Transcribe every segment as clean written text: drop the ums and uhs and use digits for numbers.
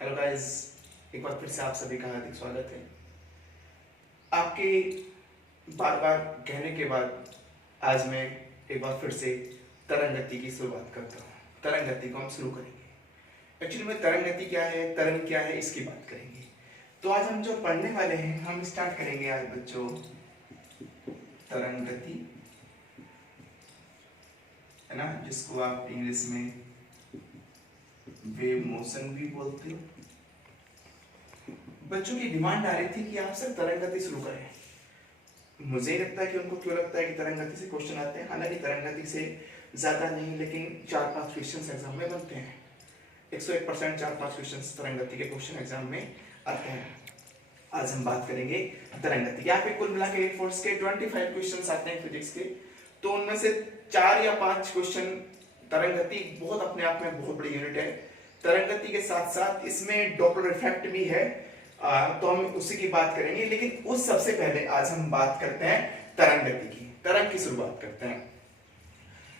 Hello guys, एक बार फिर से आप सभी का हार्दिक स्वागत है। आपके बार बार कहने के बाद आज मैं एक बार फिर से तरंग गति की शुरुआत करता हूँ। तरंग गति को हम शुरू करेंगे। एक्चुअली में तरंग गति क्या है, तरंग क्या है, इसकी बात करेंगे। तो आज हम जो पढ़ने वाले हैं, हम स्टार्ट करेंगे आज बच्चों तरंग गति, है ना, जिसको आप इंग्लिश में वेव मोशन भी बोलते हो। बच्चों की डिमांड आ रही थी कि आप सर तरंग गति शुरू करें। मुझे लगता है कि उनको क्यों लगता है कि तरंग गति से क्वेश्चन आते हैं। हालांकि तरंग गति से ज्यादा नहीं, लेकिन 4-5 क्वेश्चन एग्जाम में बनते हैं। 101% 4-5 क्वेश्चन तरंग गति के क्वेश्चन एग्जाम में आते हैं। आज हम बात करेंगे तरंग गति। यहाँ पे कुल मिला के एयर फोर्स के 25 क्वेश्चन आते हैं फिजिक्स के, तो उनमें से 4 या 5 क्वेश्चन तरंग गति बहुत अपने आप में बहुत बड़ी यूनिट है। तरंग गति के साथ साथ इसमें डॉपलर इफेक्ट भी है, तो हम उसी की बात करेंगे। लेकिन उस सबसे पहले आज हम बात करते हैं तरंग गति की। तरंग की शुरुआत करते हैं।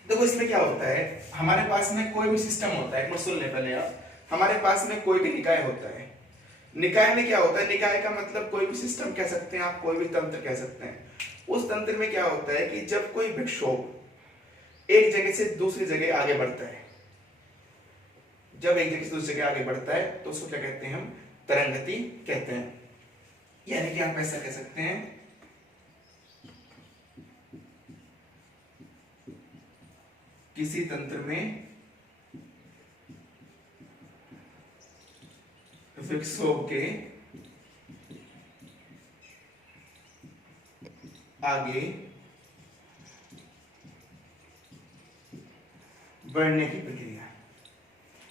देखो इसमें क्या होता है, हमारे पास में कोई भी सिस्टम होता है, एक बार सुन ले पहले आप। हमारे पास में कोई भी निकाय होता है। निकाय में क्या होता है, निकाय का मतलब कोई भी सिस्टम कह सकते हैं आप, कोई भी तंत्र कह सकते हैं। उस तंत्र में क्या होता है कि जब कोई विक्षोभ एक जगह से दूसरी जगह आगे बढ़ता है, जब एक जगह से दूसरी जगह आगे बढ़ता है तो उसको क्या कहते हैं, हम तरंग गति कहते हैं। यानी कि आप ऐसा कह सकते हैं किसी तंत्र में विक्षोभ के आगे बढ़ने की प्रक्रिया,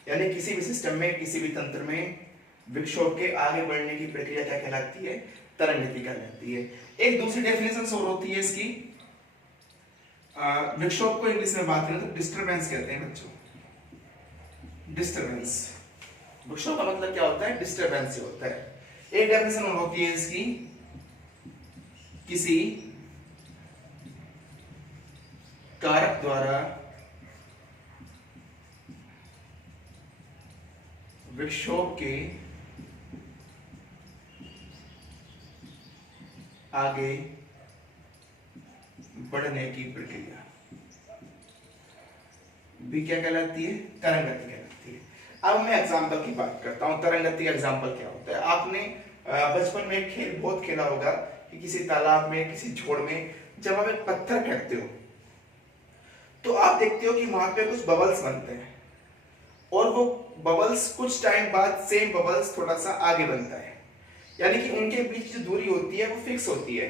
यानी किसी भी सिस्टम में, किसी भी तंत्र में विक्षोभ के आगे बढ़ने की प्रक्रिया क्या कहलाती है, तरंग गति कहलाती है। एक दूसरी डेफिनेशन और होती है इसकी। विक्षोभ को इंग्लिश में बात करें तो डिस्टरबेंस कहते हैं बच्चों। डिस्टरबेंस, विक्षोभ का मतलब क्या होता है, डिस्टरबेंस से होता है। एक डेफिनेशन और होती है इसकी, किसी कारक द्वारा विक्षोभ के आगे बढ़ने की प्रक्रिया भी क्या कहलाती है, तरंग गति कहलाती है। अब मैं एग्जांपल की बात करता हूं। तरंग गति का एग्जांपल क्या होता है, आपने बचपन में एक खेल बहुत खेला होगा कि किसी तालाब में, किसी झोड़ में जब आप एक पत्थर फेंकते हो तो आप देखते हो कि वहां पे कुछ बबल्स बनते हैं, और वो बबल्स कुछ टाइम बाद सेम बबल्स थोड़ा सा आगे बनता है। यानी कि उनके बीच जो दूरी होती है वो फिक्स होती है,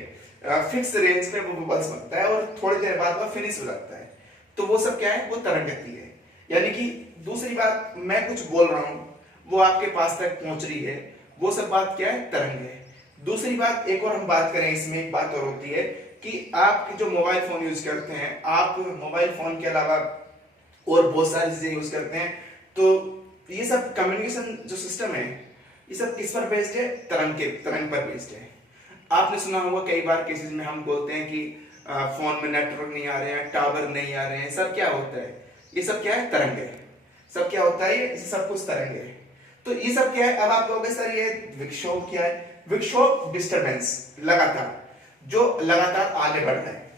फिक्स रेंज में वो बबल्स बनता है, और थोड़ी देर बाद वो फिनिश हो जाता है। तो वो सब क्या है, वो तरंग गति है। यानी कि दूसरी बात, मैं कुछ बोल रहा हूं, वो आपके पास तक पहुंच रही है, वो सब बात क्या है, तरंग है। दूसरी बात, एक और हम बात करें, इसमें एक बात और होती है कि आप जो मोबाइल फोन यूज करते हैं, आप मोबाइल फोन के अलावा और बहुत सारी चीजें यूज करते हैं, तो ये सब कम्युनिकेशन जो सिस्टम है, ये सब किस पर बेस्ड है, तरंग पर बेस्ड है। आपने सुना होगा कई बार केसेस में हम बोलते हैं कि फोन में नेटवर्क नहीं आ रहे हैं, टावर नहीं आ रहे हैं, सब क्या होता है, ये सब क्या है, तरंग है। सब क्या होता है, ये सब कुछ तरंग है। तो ये सब क्या है, अब आप कहोगे सर ये विक्षोभ क्या है, विक्षोभ डिस्टरबेंस, लगातार, जो लगातार आगे बढ़ रहा है।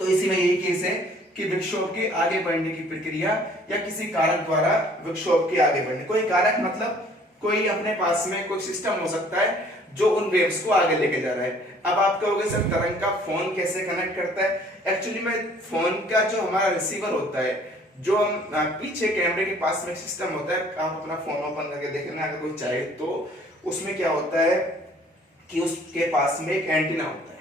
तो इसी में यही केस है कि विक्षोभ के आगे बढ़ने की प्रक्रिया, या किसी कारक द्वारा विक्षोभ के आगे बढ़ने। कोई कारक मतलब कोई अपने पास में कोई सिस्टम हो सकता है जो उन वेव्स को आगे लेके जा रहा है। अब आप कहोगे सर तरंग का फोन कैसे कनेक्ट करता है। एक्चुअली में फोन का जो हमारा रिसीवर होता है, जो हम पीछे कैमरे के पास में सिस्टम होता है, आप अपना फोन ओपन करके देखना अगर कोई चाहे तो, उसमें क्या होता है कि उसके पास में एक एंटीना होता है।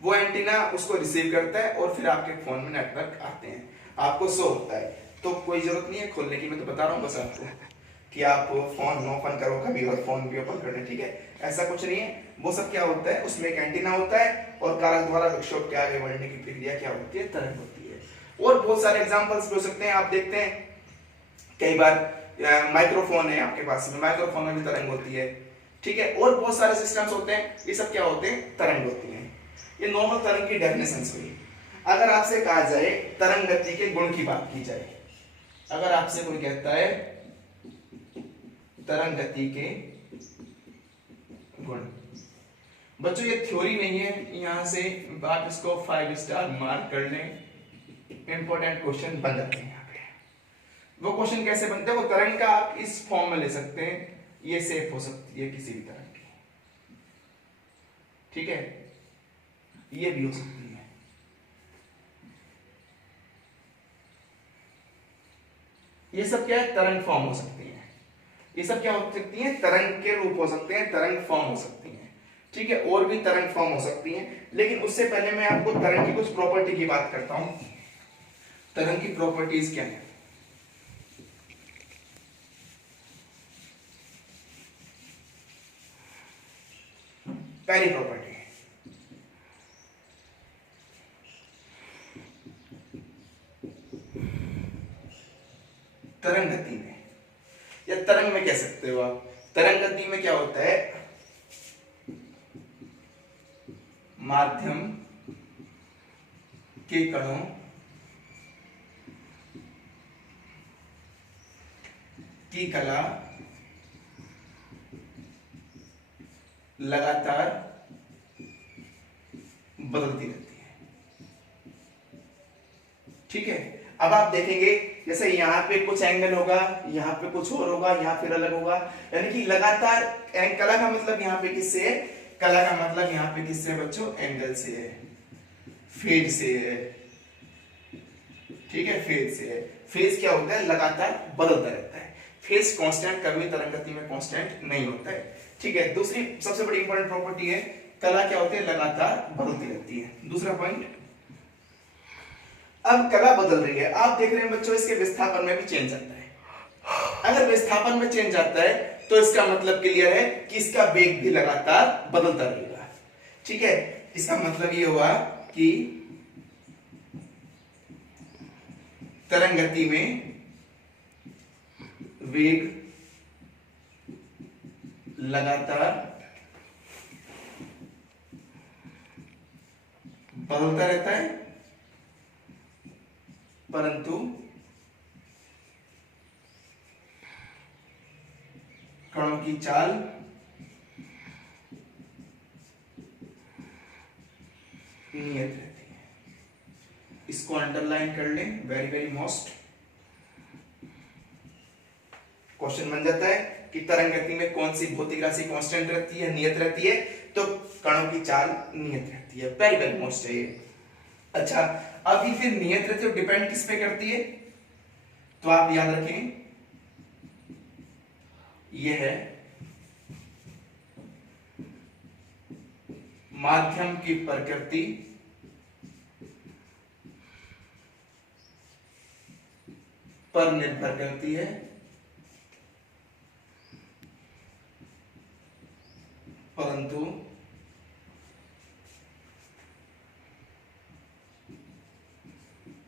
वो एंटीना उसको रिसीव करता है और फिर आपके फोन में नेटवर्क आते हैं, आपको शो होता है। तो कोई जरूरत नहीं है खोलने की, मैं तो बता रहा हूँ बस आपको कि आप फोन ओपन करो कभी और फोन भी ओपन कर लें, ठीक है, ऐसा कुछ नहीं है। वो सब क्या होता है, उसमें एक एंटीना होता है, और कारक द्वारा विक्षोभ के आगे बढ़ने की प्रक्रिया क्या होती है, तरंग होती है। और बहुत सारे एग्जांपल्स भी हो सकते हैं। आप देखते हैं कई बार माइक्रोफोन है आपके पास में, माइक्रोफोन में भी तरंग होती है, ठीक है, और बहुत सारे सिस्टम्स होते हैं, ये सब क्या होते हैं, तरंग होती है। ये नॉर्मल तरंग की डेफिनेशंस हुई। अगर आपसे कहा जाए तरंग गति के गुण की बात की जाए, अगर आपसे कोई कहता है तरंग गति के गुण। बच्चों ये थ्योरी नहीं है, यहां से आप इसको 5 स्टार मार्क कर लें, इंपॉर्टेंट क्वेश्चन बन जाते हैं यहाँ पे। वो क्वेश्चन कैसे बनते हैं, वो तरंग का आप इस फॉर्म में ले सकते हैं, ये शेप हो सकती है किसी भी तरंग की, ठीक है, ये भी हो सकती है। ये सब क्या है, तरंग फॉर्म हो सकती है। ये सब क्या हो सकती है, तरंग के रूप हो सकते हैं, तरंग फॉर्म हो सकती हैं, ठीक है, और भी तरंग फॉर्म हो सकती हैं। लेकिन उससे पहले मैं आपको तरंग की कुछ प्रॉपर्टी की बात करता हूं। तरंग की प्रॉपर्टीज क्या है? पहली प्रॉपर्टी, तरंग गति में या तरंग में कह सकते हो आप, तरंग गति में क्या होता है, माध्यम के कणों की कला लगातार बदलती रहती है, ठीक है। अब आप देखेंगे जैसे यहाँ पे कुछ एंगल होगा, यहाँ पे कुछ और होगा, यहाँ फिर अलग होगा, यानी कि लगातार। कला का मतलब यहाँ पे किससे है, कला का मतलब यहाँ पे किससे है बच्चों, एंगल से है, फेज से है, ठीक है, फेज से है। फेज क्या होता है, लगातार बदलता रहता है। फेज कांस्टेंट कभी तरंग गति में कांस्टेंट नहीं होता है, ठीक है। दूसरी सबसे बड़ी इंपॉर्टेंट प्रॉपर्टी है, कला क्या होती है, लगातार बदलती रहती है। दूसरा पॉइंट, अब कला बदल रही है, आप देख रहे हैं बच्चों इसके विस्थापन में भी चेंज आता है। अगर विस्थापन में चेंज आता है तो इसका मतलब क्लियर है कि इसका वेग भी लगातार बदलता रहेगा, ठीक है। इसका मतलब ये हुआ कि तरंग गति में वेग लगातार बदलता रहता है, परंतु कणों की चाल नियत रहती है। इसको अंडरलाइन कर लें, वेरी वेरी मोस्ट क्वेश्चन बन जाता है कि तरंग गति में कौन सी भौतिक राशि कांस्टेंट रहती है, नियत रहती है, तो कणों की चाल नियत रहती है, वेरी वेरी मोस्ट है ये। अच्छा, अब ये फिर नियत रहती है, डिपेंड किस पे करती है, तो आप याद रखें ये है माध्यम की प्रकृति पर निर्भर करती है, परंतु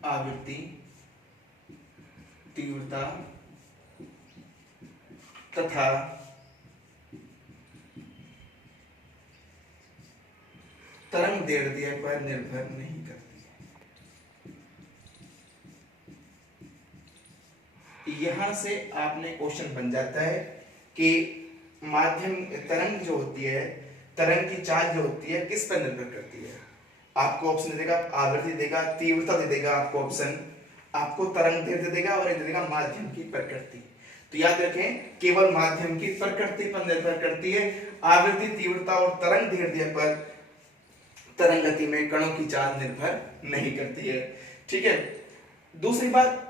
आवृत्ति, तीव्रता तथा तरंग दैर्ध्य पर निर्भर नहीं करती है। यहां से आपने क्वेश्चन बन जाता है कि माध्यम तरंग जो होती है, तरंग की चाल जो होती है किस पर निर्भर करती है। आपको ऑप्शन देगा, आवृत्ति देगा, तीव्रता दे देगा आपको ऑप्शन, आपको तरंग दैर्ध्य देगा और दे देगा माध्यम की प्रकृति। तो याद रखें, केवल माध्यम की प्रकृति पर निर्भर करती है, आवृत्ति, तीव्रता और तरंग दैर्ध्य पर तरंग गति में कणों की चाल निर्भर नहीं करती है, ठीक है। दूसरी बात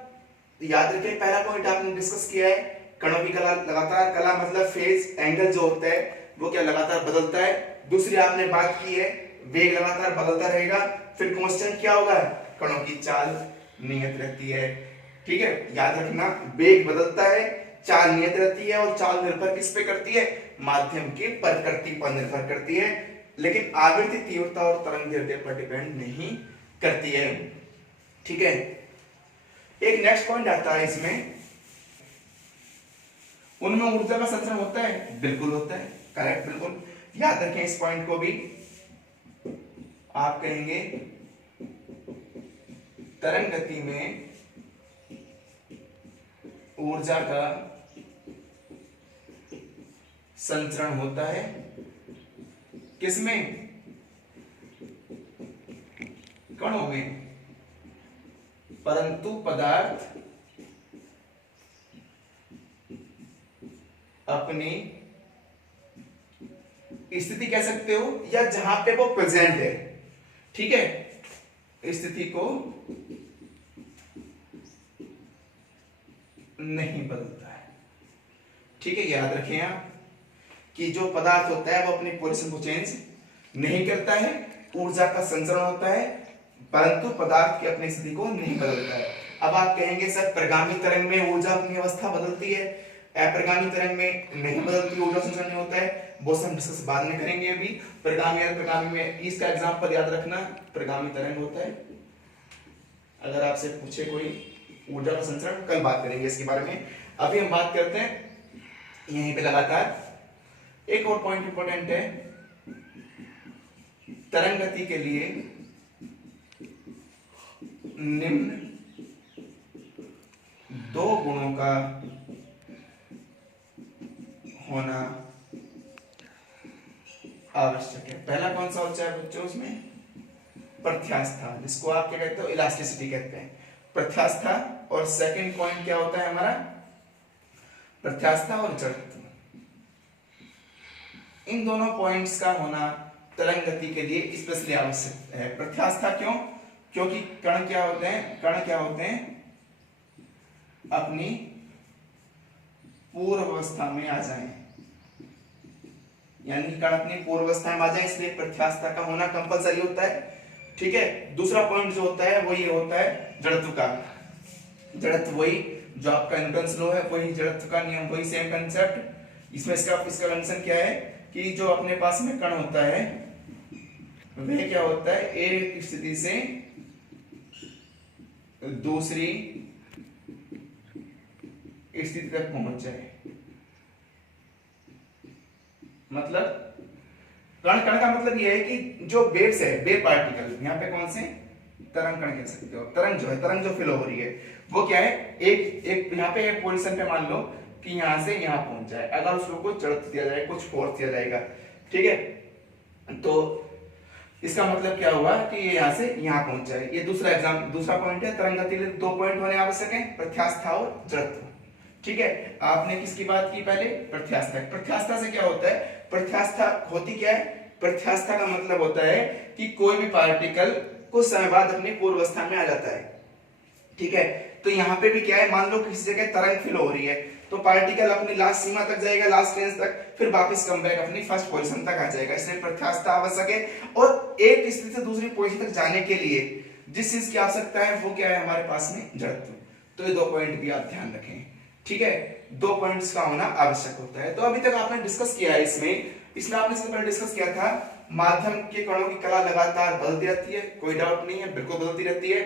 याद रखें, पहला पॉइंट आपने डिस्कस किया है, कणों की कला लगातार, कला मतलब फेज, एंगल जो होता है वो क्या लगातार बदलता है। दूसरी आपने बात की है वेग लगातार बदलता रहेगा, फिर कांस्टेंट क्या होगा, कणों की चाल नियत रहती है, ठीक है। याद रखना, वेग बदलता है, चाल नियत रहती है, और चाल निर्भर किस पे करती है, माध्यम की प्रकृति पर निर्भर करती है, लेकिन आवृत्ति, तीव्रता और तरंग दैर्ध्य पर डिपेंड नहीं करती है, ठीक है। एक नेक्स्ट पॉइंट आता है इसमें, उनमें ऊर्जा का संचरण होता है, बिल्कुल होता है, करेक्ट, बिल्कुल याद रखें इस पॉइंट को भी। आप कहेंगे तरंग गति में ऊर्जा का संचरण होता है किसमें? कणों में। परंतु पदार्थ अपनी स्थिति कह सकते हो, या जहां पे वो प्रेजेंट है, ठीक है, स्थिति को नहीं बदलता है। ठीक है, याद रखें आप कि जो पदार्थ होता है वो अपनी पोजीशन को चेंज नहीं करता है, ऊर्जा का संचरण होता है, परंतु पदार्थ की अपनी स्थिति को नहीं बदलता है। अब आप कहेंगे सर प्रगामी तरंग में ऊर्जा अपनी अवस्था बदलती है, अप्रगामी तरंग में नहीं बदलती, ऊर्जा संचरण नहीं होता है। वो हम डिस्कस बाद में करेंगे। अभी प्रगामी और प्रगामी में इसका एग्जांपल याद रखना, प्रगामी तरंग होता है। अगर आपसे पूछे कोई ऊर्जा का संचरण, कल बात करेंगे इसके बारे में। अभी हम बात करते हैं यहीं पे लगातार एक और पॉइंट इंपॉर्टेंट है, तरंग गति के लिए निम्न दो गुणों का होना आवश्यक है। पहला कौन सा होता है बच्चों? उसमें प्रत्यास्था, जिसको आप क्या कहते हो? इलास्टिसिटी कहते हैं, प्रत्यास्था। और सेकंड पॉइंट क्या होता है हमारा? प्रत्यास्था और जड़त्व। इन दोनों पॉइंट्स का होना तरंग गति के लिए स्पेशली आवश्यक है। प्रत्यास्था क्यों? क्योंकि कण क्या होते हैं? कण क्या होते हैं? अपनी पूर्व अवस्था में आ जाएं, यानी कण अपनी पूर्व अवस्था में आ जाए, इसलिए प्रत्यास्था का होना कंपलसरी होता है। ठीक है, दूसरा पॉइंट जो होता है वो ये होता है जड़त्व का। जड़त्व वही जो आपका न्यूटन्स लॉ है, वही जड़त्व का नियम, वही सेम कंसेप्ट। इसमें इसका कंडीशन क्या है कि जो अपने पास में कण होता है वह क्या होता है? एक स्थिति से दूसरी स्थिति तक पहुंच जाए। मतलब कण का मतलब यह है कि जो वेव्स है, वेव पार्टिकल, यहाँ पे कौन से? तरंग कण कह सकते हो। तरंग जो है, तरंग जो फ्लो हो रही है वो क्या है? एक यहाँ पे एक पोजीशन पे मान लो कि यहां से यहां पहुंच जाए, अगर उसको जड़त्व दिया जाए, कुछ फोर्स दिया जाएगा, ठीक है, तो इसका मतलब क्या हुआ कि ये यहां से यहां पहुंच जाए। ये दूसरा पॉइंट है। तरंग गति के लिए दो पॉइंट होने आवश्यक है, प्रत्यास्था और जड़त्व। ठीक है, आपने किसकी बात की पहले? प्रत्यास्था। प्रत्यास्था से क्या होता है? प्रत्यास्था होती क्या है? प्रत्यास्था का मतलब होता है कि कोई भी पार्टिकल कुछ समय बाद अपनी पूर्व अवस्था में आ जाता है। ठीक है, तो यहाँ पे भी क्या है? मान लो किसी जगह तरंग फ्लो हो रही है, तो पार्टिकल अपनी लास्ट सीमा तक जाएगा, लास्ट रेंज तक, फिर वापस कम बैक अपनी फर्स्ट पोजीशन तक आ जाएगा। इसलिए प्रत्यास्था आवश्यक है। और एक स्थिति से दूसरी पोजीशन तक जाने के लिए जिस चीज की आवश्यकता है वो क्या है हमारे पास में? जड़त्व। तो ये दो पॉइंट भी आप ध्यान रखें। ठीक है, दो पॉइंट्स का होना आवश्यक होता है। तो अभी तक आपने डिस्कस किया है इसमें आपने सबसे पहले डिस्कस किया था माध्यम के कणों की कला लगातार बदलती रहती है, कोई डाउट नहीं है, बिल्कुल बदलती रहती है।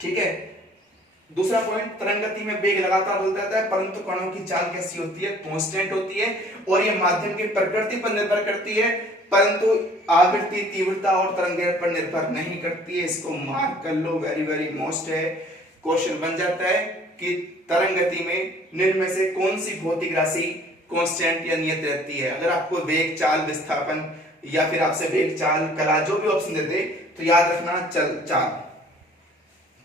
ठीक है, दूसरा पॉइंट, तरंग गति में वेग लगातार बदलता रहता है, परंतु कणों की चाल कैसी होती है? कांस्टेंट होती है, और ये माध्यम की प्रकृति पर निर्भर करती है, परंतु आवृत्ति, तीव्रता और तरंग पर निर्भर नहीं करती है। इसको मार्क कर लो, वेरी वेरी मोस्ट है। क्वेश्चन बन जाता है कि तरंग गति में निम्न में से कौन सी भौतिक राशि कांस्टेंट या नियत रहती है? अगर आपको वेग, चाल, विस्थापन या फिर आपसे वेग, चाल, कला जो भी ऑप्शन दे दे तो याद रखना चाल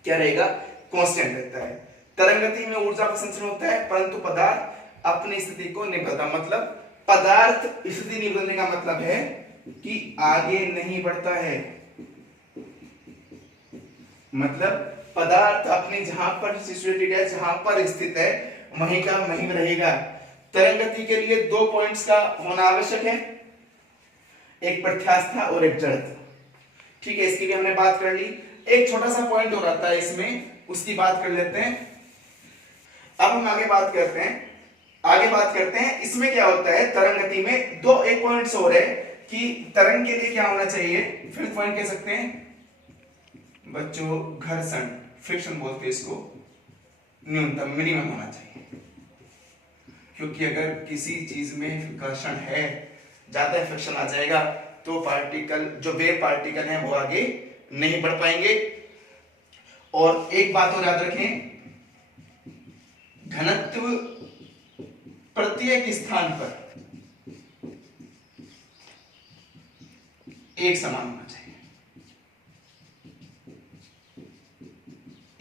क्या रहेगा? कांस्टेंट रहता है। तरंग गति में ऊर्जा का संचरण होता है, परंतु पदार्थ अपनी स्थिति को नहीं बदलता। मतलब पदार्थ स्थिति नहीं बदलने का मतलब है कि आगे नहीं बढ़ता है। मतलब पदार्थ अपने जहां पर सिचुएटेड है, जहां पर स्थित है, वहीं का वहीं रहेगा। तरंग गति के लिए दो पॉइंट्स का होना आवश्यक है, एक प्रत्यास्था और एक जड़त्व। ठीक है, इसकी भी हमने बात कर ली। एक छोटा सा पॉइंट हो रहा था इसमें, उसकी बात कर लेते हैं। अब हम आगे बात करते हैं इसमें क्या होता है तरंग गति में। दो एक पॉइंट्स हो रहे कि तरंग के लिए क्या होना चाहिए, फिफ्थ पॉइंट कह सकते हैं बच्चों, घर्षण, फ्रिक्शन बोलते हैं इसको, न्यूनतम, मिनिमम होना चाहिए। क्योंकि अगर किसी चीज में घर्षण है, ज्यादा फ्रिक्शन आ जाएगा तो पार्टिकल, जो वेव पार्टिकल हैं वो आगे नहीं बढ़ पाएंगे। और एक बात और याद रखें, घनत्व प्रत्येक स्थान पर एक समान होना चाहिए।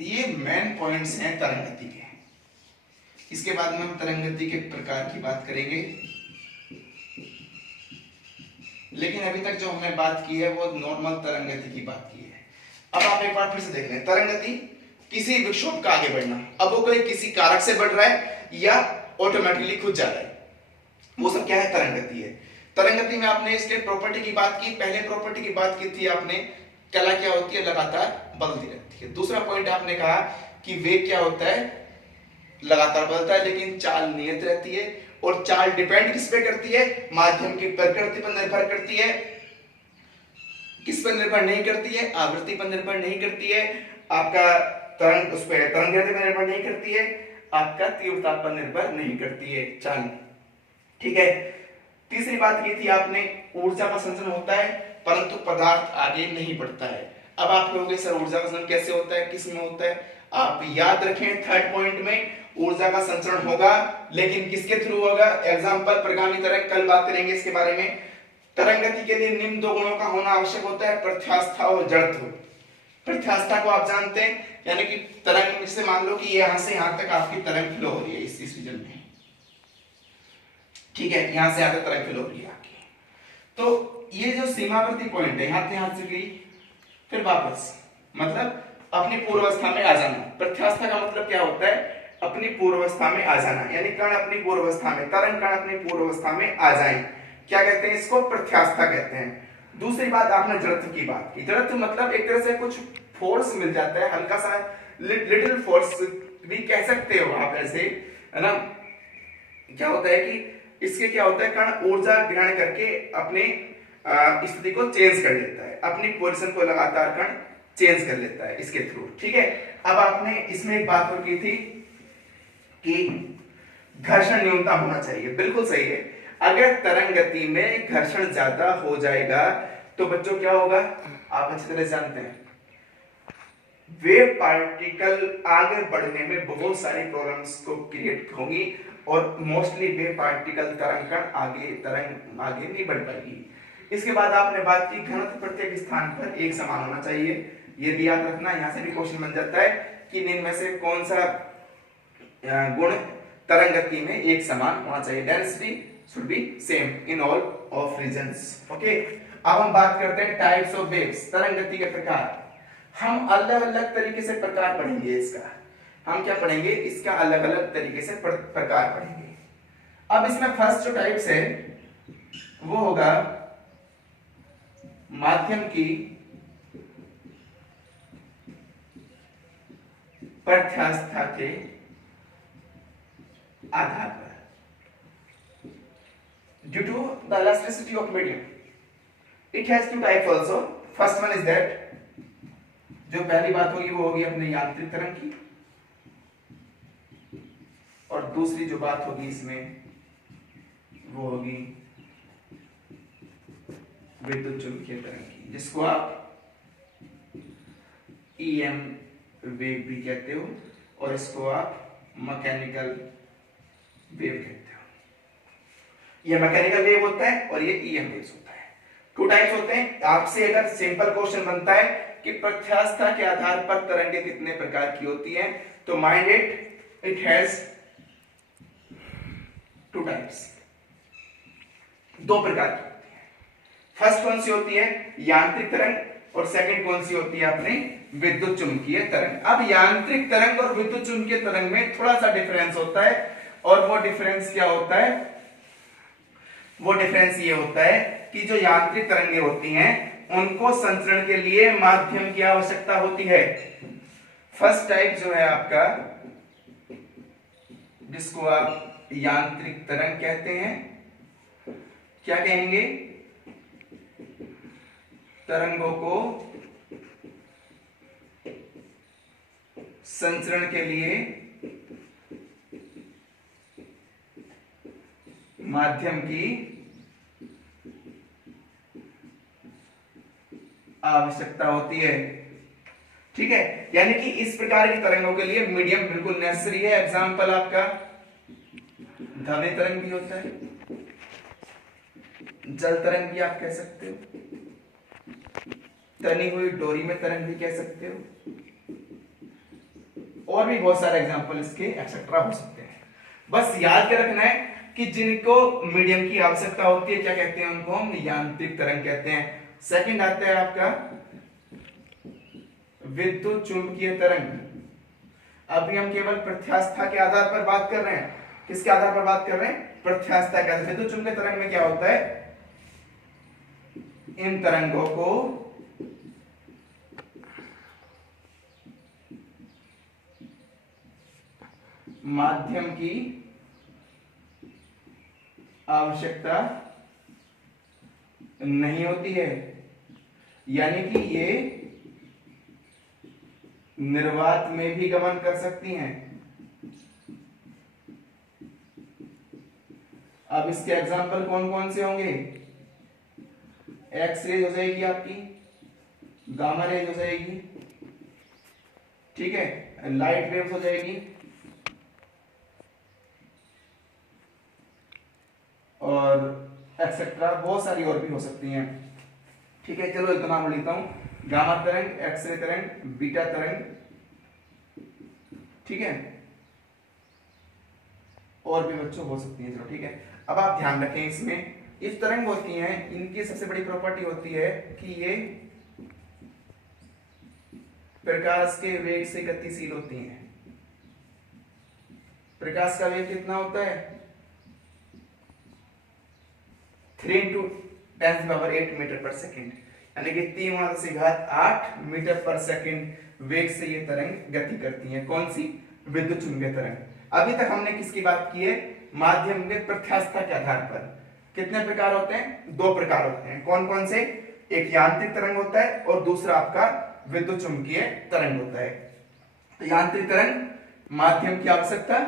ये मेन पॉइंट्स हैं तरंग गति के। इसके बाद में हम तरंग गति के प्रकार की बात करेंगे, लेकिन अभी तक जो हमने बात की है वो नॉर्मल तरंग गति की बात की है। अब आप एक बार फिर से देख लें, तरंग गति किसी विक्षोभ का आगे बढ़ना, अब वो कोई किसी कारक से बढ़ रहा है या ऑटोमेटिकली खुद जा रहा है, वो सब क्या है, तरंग गति है। तरंग गति में आपने इसके प्रॉपर्टी की बात की, पहले प्रॉपर्टी की बात की थी आपने, कला क्या होती है, लगातार बदलती रहती है। दूसरा पॉइंट आपने कहा कि वेग क्या होता है, लगातार बदलता है लेकिन चाल नियत रहती है, और चाल डिपेंड किस पे करती है, माध्यम की प्रकृति पर निर्भर करती है। किस पर निर्भर नहीं करती है, आवृत्ति पर निर्भर नहीं करती है, आपका तरंग उस पर तरंग दैर्ध्य पर निर्भर नहीं करती है, आपका तीव्रता पर निर्भर नहीं करती है चाल। ठीक है। तीसरी बात की थी आपने, ऊर्जा का संचरण होता है परंतु पदार्थ आगे नहीं बढ़ता है। अब आप कहोगे सर ऊर्जा का संचरण कैसे होता है, किस में होता है, आप याद रखें थर्ड पॉइंट में ऊर्जा का संचरण होगा, लेकिन किसके थ्रू होगा, एग्जांपल प्रगामी तरंग, कल बात करेंगे इसके बारे में। तरंग गति के लिए निम्न दो गुणों का होना आवश्यक होता है, प्रत्यास्था और जड़त्व। प्रत्यास्था को आप जानते हैं, यानी कि तरंग, जैसे मान लो कि यहां से यहां तक आपकी तरंग फ्लो हो रही है इस रीजन में, ठीक है, यहां से यहां तक तरंग फ्लो हो रही है आपकी, तो ये जो सीमावर्ती पॉइंट है, यहां से गई फिर वापस, मतलब अपनी पूर्वावस्था में आ जाना। प्रत्यास्था का मतलब क्या होता है, अपनी पूर्वावस्था में आ जाना, यानी कण अपनी पूर्वावस्था में, तरंग कण अपनी पूर्वावस्था में आ जाए, क्या कहते हैं इसको, प्रत्यास्था कहते हैं। दूसरी बात आपने जड़त्व की बात की, जड़त्व मतलब एक तरह से कुछ फोर्स मिल जाता है, हल्का सा लिटिल फोर्स भी कह सकते हो आप ऐसे, है ना। क्या होता है कि इसके क्या होता है, कण ऊर्जा ग्रहण करके अपने स्थिति को चेंज कर लेता है, अपनी पोजीशन को लगातार कण चेंज कर लेता है इसके थ्रू। ठीक है। अब आपने इसमें एक बात और की थी कि घर्षण न्यूनतम होना चाहिए, बिल्कुल सही है। अगर तरंग गति में घर्षण ज्यादा हो जाएगा तो बच्चों क्या होगा, आप अच्छी तरह जानते हैं, वेव पार्टिकल आगे बढ़ने में बहुत सारी प्रॉब्लम्स को क्रिएट होंगी, और मोस्टली वेव पार्टिकल तरंग आगे नहीं बढ़ पाएगी। इसके बाद आपने बात की घनत्व प्रत्येक स्थान पर एक समान होना चाहिए, ये भी याद रखना, यहां से भी क्वेश्चन बन जाता है कि निम्न में से कौन सा गुण तरंग गति में एक समान होना चाहिए, density should be same in all of regions. Okay. अब हम बात करते हैं टाइप्स ऑफ वेव्स, तरंग गति के प्रकार। हम अलग अलग तरीके से प्रकार पढ़ेंगे इसका, हम क्या पढ़ेंगे, इसका अलग अलग तरीके से प्रकार पढ़ेंगे। अब इसमें फर्स्ट जो टाइप्स है वो होगा माध्यम की प्रत्यास्था के आधार पर, due to the elasticity of medium, it has two types also. First one is that, जो पहली बात होगी वो होगी अपने यांत्रिक तरंग की, और दूसरी जो बात होगी इसमें वो होगी विद्युत चुंबकीय तरंग की, जिसको आप ईएम वेव भी कहते हो, और इसको आप मैकेनिकल वेव कहते हो। ये मैकेनिकल वेव होता है और ये ईएम वेव्स होता है। टू टाइप्स होते हैं। आपसे अगर सिंपल क्वेश्चन बनता है कि प्रत्यास्था के आधार पर तरंगें कितने प्रकार की होती हैं, तो mind it has two types, दो प्रकार की होती है। फर्स्ट कौन सी होती है, यांत्रिक तरंग, और सेकंड कौन सी होती है अपनी विद्युत चुंबकीय तरंग। अब यांत्रिक तरंग और विद्युत चुंबकीय तरंग में थोड़ा सा डिफरेंस होता है, और वो डिफरेंस क्या होता है, वो डिफरेंस ये होता है कि जो यांत्रिक तरंगें होती हैं उनको संचरण के लिए माध्यम की आवश्यकता होती है। फर्स्ट टाइप जो है आपका, जिसको आप यांत्रिक तरंग कहते हैं, क्या कहेंगे, तरंगों को संचरण के लिए माध्यम की आवश्यकता होती है। ठीक है, यानी कि इस प्रकार की तरंगों के लिए मीडियम बिल्कुल नेसेसरी है। एग्जाम्पल आपका ध्वनि तरंग भी होता है, जल तरंग भी आप कह सकते हो, तनी हुई डोरी में तरंग भी कह सकते हो, और भी बहुत सारे एग्जांपल इसके एक्सेट्रा हो सकते हैं। बस याद के रखना है कि जिनको मीडियम की आवश्यकता होती है क्या कहते हैं, उनको हम यांत्रिक तरंग कहते हैं। सेकंड आता है आपका विद्युत चुंबकीय तरंग। अभी हम केवल प्रत्यास्था के आधार पर बात कर रहे हैं। किसके आधार पर बात कर रहे हैं? प्रत्यास्था के आधार। विद्युत चुंबकीय तरंग में क्या होता है, इन तरंगों को माध्यम की आवश्यकता नहीं होती है, यानी कि ये निर्वात में भी गमन कर सकती हैं। अब इसके एग्जाम्पल कौन कौन से होंगे? एक्स रेज हो जाएगी आपकी, गामा रेज हो जाएगी, ठीक है, लाइट वेव्स हो जाएगी, और एक्सेट्रा बहुत सारी और भी हो सकती हैं। ठीक है, चलो इतना नाम लेता हूं, गामा तरंग, एक्सरे तरंग, बीटा तरंग, ठीक है, और भी बच्चों हो सकती हैं। चलो ठीक है, अब आप ध्यान रखें, इसमें इस तरंग होती हैं, इनकी सबसे बड़ी प्रॉपर्टी होती है कि ये प्रकाश के वेग से गतिशील होती हैं। प्रकाश का वेग कितना होता है? 3 × 10⁸ मीटर पर सेकेंड, यानी कि 3 × 8 मीटर पर सेकेंड वेग से ये तरंग गति करती हैं। कौन सी? विद्युत चुंबकीय तरंग। अभी तक हमने किसकी बात की है? माध्यम में प्रत्यास्था के आधार पर। कितने प्रकार होते हैं? 2 प्रकार होते हैं। कौन कौन से? एक यांत्रिक तरंग होता है और दूसरा आपका विद्युत चुंबकीय तरंग होता है। तो यांत्रिक तरंग, माध्यम की आवश्यकता,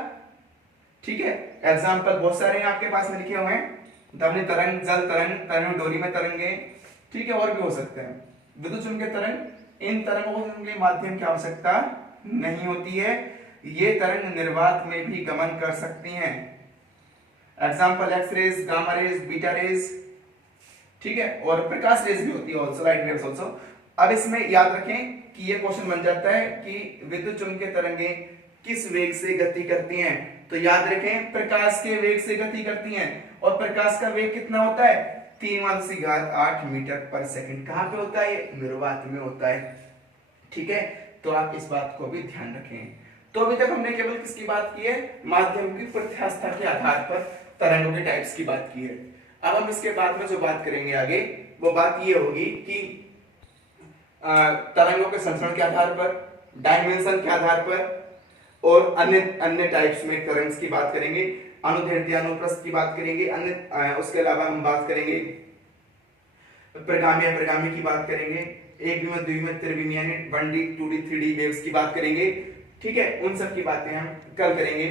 ठीक है, एग्जाम्पल बहुत सारे हैं आपके पास में लिखे हुए हैं, ध्वनि तरंग, जल तरंग, तनी डोरी में तरंगे, ठीक है, और भी हो सकते हैं। विद्युत चुंबकीय तरंग, इन तरंगों के माध्यम की आवश्यकता नहीं होती है, ये तरंग निर्वात में भी गमन कर सकती हैं। Example X rays, gamma rays, beta rays, ठीक है, और प्रकाश रेज भी होती है ऑल्सो, लाइट वेव्स ऑल्सो। अब इसमें याद रखें कि ये क्वेश्चन बन जाता है कि विद्युत चुंबकीय तरंगे किस वेग से गति करती हैं। तो याद रखें, प्रकाश के वेग से गति करती हैं, और प्रकाश का वेग कितना होता है? 3 × 8 मीटर पर सेकंड। कहां पे होता है? निर्वात में होता है, ठीक है, तो आप इस बात को भी ध्यान रखें। तो अभी तक हमने केवल किसकी बात की है? माध्यम की प्रत्यास्था के आधार पर तरंगों के टाइप्स की बात की है। अब हम इसके बाद में जो बात करेंगे आगे, वो बात ये होगी कि तरंगों के संचरण के आधार पर, डायमेंशन के आधार पर, और अन्य टाइप्स में तरंग्स की बात करेंगे, अनुदैर्ध्य अनुप्रस्थ की बात करेंगे, अन्य उसके अलावा हम बात करेंगे प्रगामी अप्रगामी की बात करेंगे, एकविमीय द्विविमीय त्रिविमीय यानी 1D 2D 3D वेव्स की बात करेंगे, ठीक है, उन सब की बातें हम कल करेंगे।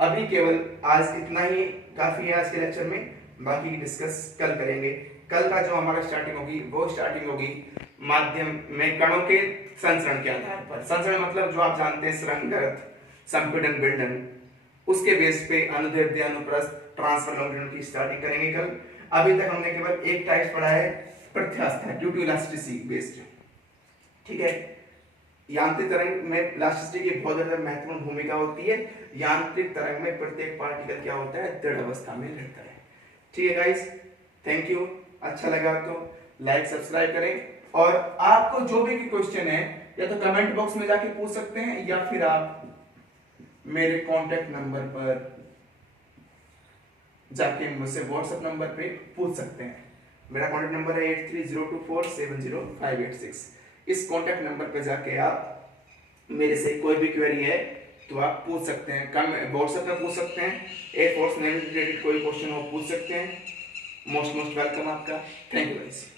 अभी केवल आज इतना ही काफी है आज के लेक्चर में, बाकी डिस्कस कल करेंगे। कल का जो हमारा स्टार्टिंग होगी वो स्टार्टिंग होगी माध्यम में कणों के संचरण के आधार पर। संचरण मतलब जो आप जानते हैं, सुरंगत, संपीड़न, विंडन, उसके बेस पे अनुदैर्ध्य अनुप्रस्थ, ट्रांसफर लॉन्गिट्यूड की स्टार्टिंग करेंगे कल। अभी तक हमने केवल एक टाइप पढ़ा है, प्रत्यास्था, ड्यू टू इलास्टिसिटी बेस्ड, ठीक है। यांत्रिक तरंग में इलास्टिसिटी की बहुत ज्यादा महत्वपूर्ण भूमिका होती है। यांत्रिक तरंग में प्रत्येक पार्टिकल क्या होता है? दृढ़ अवस्था में रहता है, ठीक है गाइस, थैंक यू। अच्छा लगा तो लाइक सब्सक्राइब करें, और आपको जो भी क्वेश्चन है या तो कमेंट बॉक्स में जाके पूछ सकते हैं, या फिर आप मेरे कांटेक्ट नंबर पर जाके मुझसे व्हाट्सएप नंबर पे पूछ सकते हैं। मेरा कांटेक्ट नंबर है 8302470586। इस कांटेक्ट नंबर पे जाके आप मेरे से कोई भी क्वेरी है तो आप पूछ सकते हैं, व्हाट्सएप पे पूछ सकते हैं, एयरफोर्स नेवी रिलेटेड कोई क्वेश्चन हो पूछ सकते हैं। मोस्ट वेलकम आपका, थैंक यू गाइस।